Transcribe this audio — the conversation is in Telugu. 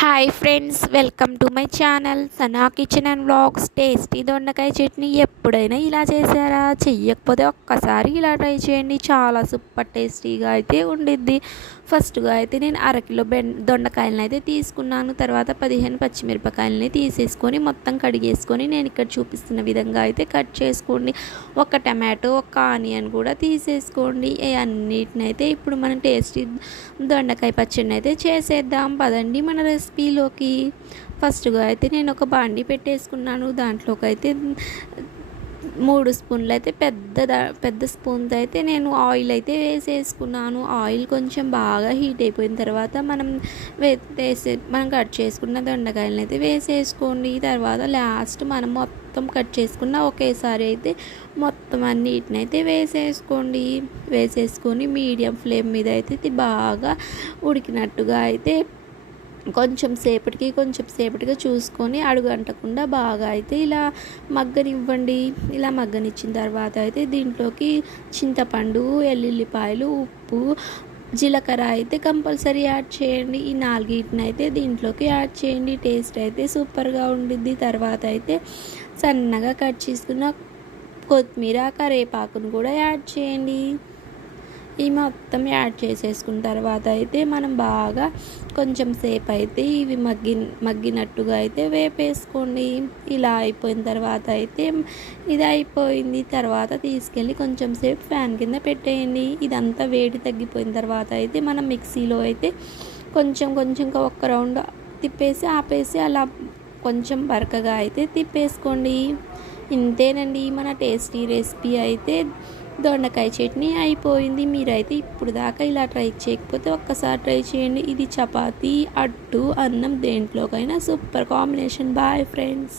Hi friends, welcome to my channel Sana kitchen and vlogs. Tasty దొండకాయ చట్నీ ఎప్పుడైనా ఇలా చేశారా? చెయ్యకపోతే ఒక్కసారి ఇలా ట్రై చేయండి. చాలా సూపర్ టేస్టీగా అయితే ఉండిద్ది. ఫస్ట్గా అయితే నేను అరకిలో దొండకాయలను అయితే తీసుకున్నాను. తర్వాత 15 పచ్చిమిరపకాయలని తీసేసుకొని మొత్తం కడిగేసుకొని నేను ఇక్కడ చూపిస్తున్న విధంగా అయితే కట్ చేసుకోండి. ఒక టమాటో, ఒక ఆనియన్ కూడా తీసేసుకోండి. అన్నిటిని అయితే ఇప్పుడు మనం టేస్టీ దొండకాయ పచ్చడిని అయితే చేసేద్దాం పదండి మన రెసిపీలోకి. ఫస్ట్గా అయితే నేను ఒక బాండి పెట్టేసుకున్నాను. దాంట్లోకి అయితే 3 స్పూన్లు అయితే పెద్ద స్పూన్తో అయితే నేను ఆయిల్ అయితే వేసేసుకున్నాను. ఆయిల్ కొంచెం బాగా హీట్ అయిపోయిన తర్వాత మనం కట్ చేసుకున్న దొండకాయలను అయితే వేసేసుకోండి. తర్వాత లాస్ట్ మనం మొత్తం కట్ చేసుకున్న ఒకేసారి అయితే మొత్తం అన్నిటిని అయితే వేసేసుకొని మీడియం ఫ్లేమ్ మీద అయితే బాగా ఉడికినట్టుగా అయితే కొంచెం సేపటిగా చూసుకొని అడుగు అంటకుండా బాగా అయితే ఇలా మగ్గనివ్వండి. ఇలా మగ్గనిచ్చిన తర్వాత అయితే దీంట్లోకి చింతపండు, ఎల్లుల్లిపాయలు, ఉప్పు, జీలకర్ర అయితే కంపల్సరీ యాడ్ చేయండి. ఈ 4 అయితే దీంట్లోకి యాడ్ చేయండి. టేస్ట్ అయితే సూపర్గా ఉండిద్ది. తర్వాత అయితే సన్నగా కట్ చేసుకున్న కొత్తిమీర, కరివేపాకును కూడా యాడ్ చేయండి. ఈ మొత్తం యాడ్ చేసేసుకున్న తర్వాత అయితే మనం బాగా కొంచెం సేపు అయితే ఇవి మగ్గినట్టుగా అయితే వేపేసుకోండి. ఇలా అయిపోయిన తర్వాత అయితే ఇది అయిపోయింది. తర్వాత తీసుకెళ్ళి కొంచెం సేపు ఫ్యాన్ కింద పెట్టేయండి. ఇదంతా వేడి తగ్గిపోయిన తర్వాత అయితే మనం మిక్సీలో అయితే కొంచెంగా ఒక్క రౌండ్ తిప్పేసి ఆపేసి అలా కొంచెం బరకగా అయితే తిప్పేసుకోండి. ఇంతేనండి, మన టేస్టీ రెసిపీ అయితే దొండకాయ చట్నీ అయిపోయింది. మీరైతే ఇప్పుడు దాకా ఇలా ట్రై చేయకపోతే ఒక్కసారి ట్రై చేయండి. ఇది చపాతీ, అట్టు, అన్నం దేంట్లోకైనా సూపర్ కాంబినేషన్. Bye friends.